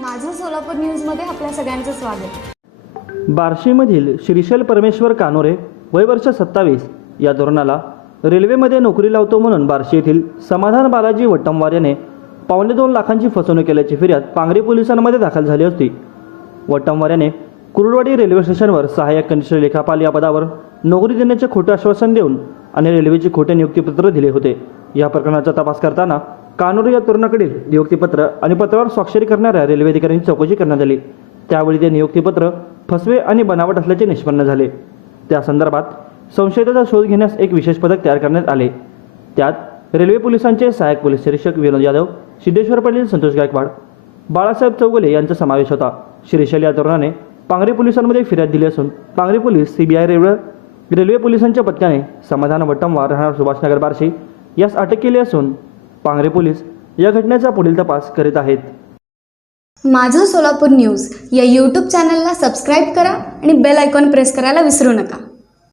माझं सोलापूर न्यूजमध्ये आपल्या सगळ्यांचं स्वागत. बार्शीमधील श्रीशैल परमेश्वर कानोरे वय वर्ष सत्तावीस या धोरणाला रेल्वेमध्ये नोकरी लावतो म्हणून बार्शी येथील समाधान बालाजी वट्टमवार याने पावणे दोन लाखांची फसवणूक केल्याची फिर्याद पांगरी पोलिसांमध्ये दाखल झाली होती. वट्टमवार याने कुरुडवाडी रेल्वे स्टेशनवर सहाय्यक कनिष्ठ लेखापाल या पदावर नोकरी देण्याचे खोटे आश्वासन देऊन आणि रेल्वेचे खोटे नियुक्तीपत्र दिले होते. या प्रकरणाचा तपास करताना कानोरी या तरुणाकडील नियुक्तीपत्र आणि पत्रावर स्वाक्षरी करणाऱ्या रेल्वे अधिकाऱ्यांची चौकशी करण्यात आली. त्यावेळी ते नियुक्तीपत्र फसवे आणि बनावट असल्याचे निष्पन्न झाले. त्या संदर्भात संशयिताचा शोध घेण्यास एक विशेष पथक तयार करण्यात आले. त्यात रेल्वे पोलिसांचे सहाय्यक पोलीस निरीक्षक विनोद यादव सिद्धेश्वर पाटील संतोष गायकवाड बाळासाहेब चौगुले यांचा समावेश होता. श्रीशैल या तरुणाने पांगरी पोलिसांमध्ये फिर्याद दिली असून Pangri police CBI railway railway पोलिसांच्या पथकाने समाधान वट्टमवार राहणार सुभाषनगर बार्शी यास अटक केली असून पांगरे पोलीस या घटनेचा पुढील तपास करीत आहेत. माझं सोलापूर न्यूज या यूट्यूब चॅनलला सबस्क्राईब करा आणि बेल आयकॉन प्रेस करायला विसरू नका.